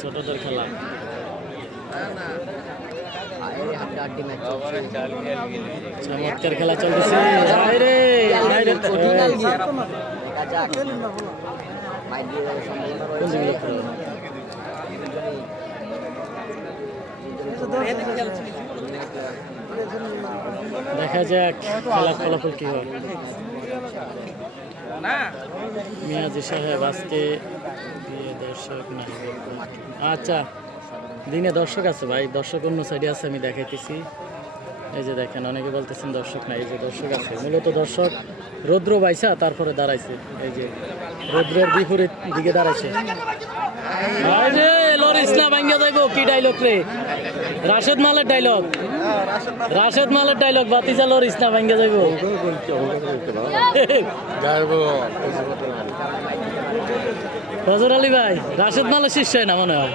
ছোটদের খেলা। চমৎকার খেলা চলতেছে। দেখা যাক খেলার ফলাফল কি হয়। মিয়াজি সাহেব আজকে দর্শক না, আচ্ছা দিনে দর্শক আছে ভাই, দর্শক অন্য সাইডে আছে, আমি দেখাইতেছি। এই যে দেখেন, অনেকে বলতেছেন দর্শক না, এই যে দর্শক আছে। মূলত দর্শক রৌদ্র বাইসা তারপরে দাঁড়াইছে, এই যে রৌদ্রের বিপরীত দিকে দাঁড়াইছে। লরিস না ভাঙ্গা যাইব, কি ডায়লগ রে? রাশেদ মালের ডায়লগ, রাশেদ মালের ডায়লগ, বাতিজা লরিস না ভাঙ্গা যাইব। ফজর আলী ভাই, রাশেদ মালের শিষ্য না মনে হয়।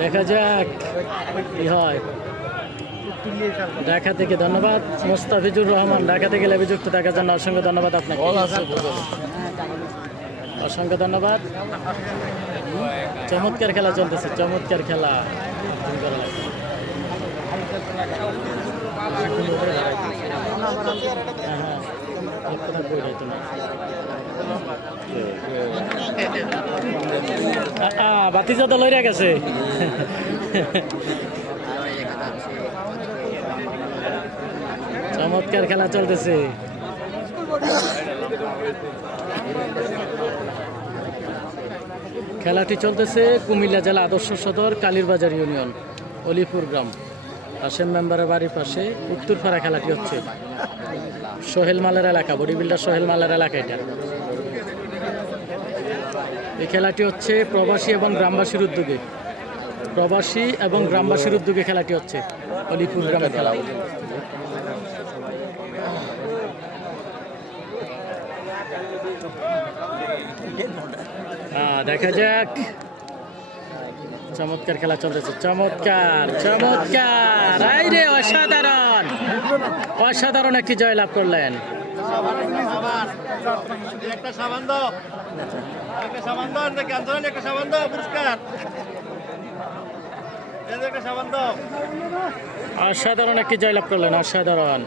দেখা যাক কি হয়। ঢাকা থেকে ধন্যবাদ মোস্তাফিজুর রহমান, ঢাকা থেকে লাইভে যুক্ত থাকার জন্য অসংখ্য ধন্যবাদ আপনাকে, অসংখ্য ধন্যবাদ। চমৎকার খেলা চলতেছে, চমৎকার খেলা। বাতিজা তো লইরা গেছে। চমৎকার খেলা চলতেছে। খেলাটি চলতেছে কুমিল্লা জেলা আদর্শ সদর কালীরবাজার ইউনিয়ন অলিপুর গ্রাম, হাশেম মেম্বারের বাড়ির পাশে উত্তরপাড়া। খেলাটি হচ্ছে সোহেল মালের এলাকা, বডি বিল্ডার সোহেল মালের এলাকা এটা। এই খেলাটি হচ্ছে প্রবাসী এবং গ্রামবাসীর উদ্যোগে, প্রবাসী এবং গ্রামবাসীর উদ্যোগে খেলাটি হচ্ছে অলিপুর গ্রামের খেলা। দেখা যাক, চমৎকার খেলা চলতেছে, চমৎকার চমৎকার। এই রে অসাধারণ, অসাধারণ একটি জয়লাভ করলেন। অসাধারণ একটি জয়লাভ করলেন, অসাধারণ।